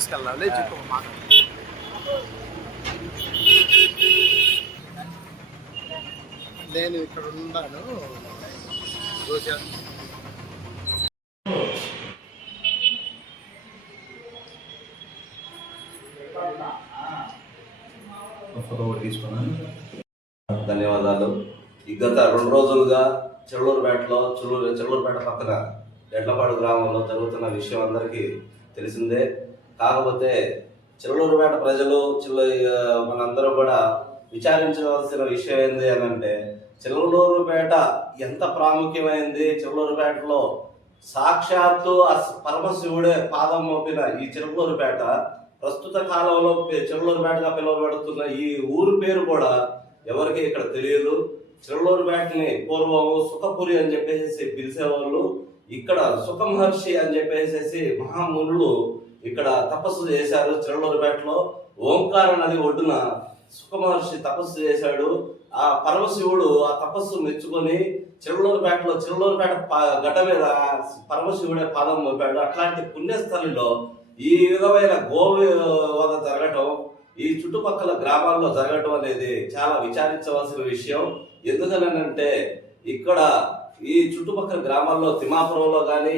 తీసుకెళ్ళాలి నేను ఇక్కడ ఉన్నాను ధన్యవాదాలు. గత 2 రోజులుగా చెల్లూరుపేట పక్కన ఎడ్లపాడు గ్రామంలో జరుగుతున్న విషయం అందరికీ తెలిసిందే. కాకపోతే చెల్లూరుపేట ప్రజలు మనందరూ కూడా విచారించవలసిన విషయం ఏంది అని అంటే, చెల్లూరుపేట ఎంత ప్రాముఖ్యమైంది. చెల్లూరుపేటలో సాక్షాత్తు పరమశివుడే పాదం మోపిన ఈ చెల్లూరుపేట ప్రస్తుత కాలంలో చెల్లూరుపేటగా పిలువబడుతున్న ఈ ఊరు పేరు కూడా ఎవరికి ఇక్కడ తెలియదు. చెల్లూరుపేటని పూర్వము సుఖపురి అని చెప్పేసి పిలిచేవాళ్ళు. ఇక్కడ సుఖమహర్షి అని చెప్పేసి మహామునులు ఇక్కడ తపస్సు చేశారు. చెల్లూరుపేటలో ఓంకార నది ఒడ్డున సుఖమహర్షి తపస్సు చేశాడు. ఆ పరమశివుడు ఆ తపస్సు మెచ్చుకొని చెల్లూరుపేట గడ్డ మీద పరమశివుడే పాదం మోపాడు. అట్లాంటి పుణ్యస్థలిలో ఈ విధమైన గోవధ జరగటం ఈ చుట్టుపక్కల గ్రామాల్లో జరగటం అనేది చాలా విచారించవలసిన విషయం. ఎందుకనంటే ఇక్కడ ఈ చుట్టుపక్కల గ్రామాల్లో తిమ్మాపురంలో కానీ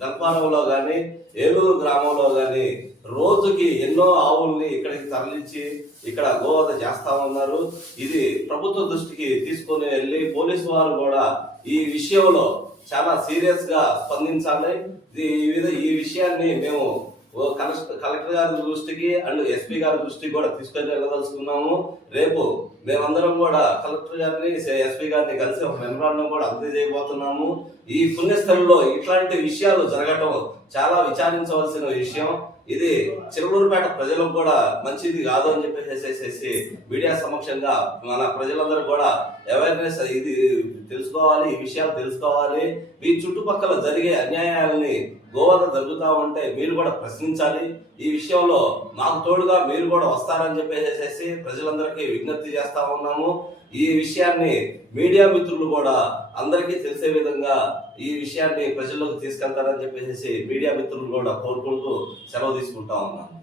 గల్పారంలో కానీ ఏలూరు గ్రామంలో కానీ రోజుకి ఎన్నో ఆవుల్ని ఇక్కడికి తరలించి ఇక్కడ గోవధ చేస్తా ఉన్నారు. ఇది ప్రభుత్వ దృష్టికి తీసుకొని వెళ్ళి పోలీసు వారు కూడా ఈ విషయంలో చాలా సీరియస్ గా స్పందించాలి. ఈ విషయాన్ని మేము కలెక్టర్ గారి దృష్టికి అండ్ ఎస్పీ గారి దృష్టికి కూడా తీసుకొని వెళ్ళదలుచుకున్నాము. రేపు మేమందరం కూడా కలెక్టర్ గారిని ఎస్పీ గారిని కలిసి ఒక మెమరాండం కూడా అందజేయబోతున్నాము. ఈ పుణ్యస్థలంలో ఇట్లాంటి విషయాలు జరగటం చాలా విచారించవలసిన విషయం. ఇది చెల్లూరుపేట ప్రజలకు కూడా మంచిది కాదు అని చెప్పేసి మీడియా సమక్షంగా మన ప్రజలందరూ కూడా అవేర్నెస్ ఇది తెలుసుకోవాలి, ఈ విషయాలు తెలుసుకోవాలి. మీ చుట్టుపక్కల జరిగే అన్యాయాలని గోవధ జరుగుతూ ఉంటే మీరు కూడా ప్రశ్నించాలి. ఈ విషయంలో మాకు తోడుగా మీరు కూడా వస్తారని చెప్పేసి ప్రజలందరికీ విజ్ఞప్తి చేస్తా ఉన్నాము. ఈ విషయాన్ని మీడియా మిత్రులు కూడా అందరికీ తెలిసే విధంగా ఈ విషయాన్ని ప్రజల్లోకి తీసుకెళ్తారని చెప్పేసి మీడియా మిత్రులు కూడా కోరుకుంటూ సెలవు తీసుకుంటా ఉన్నాను.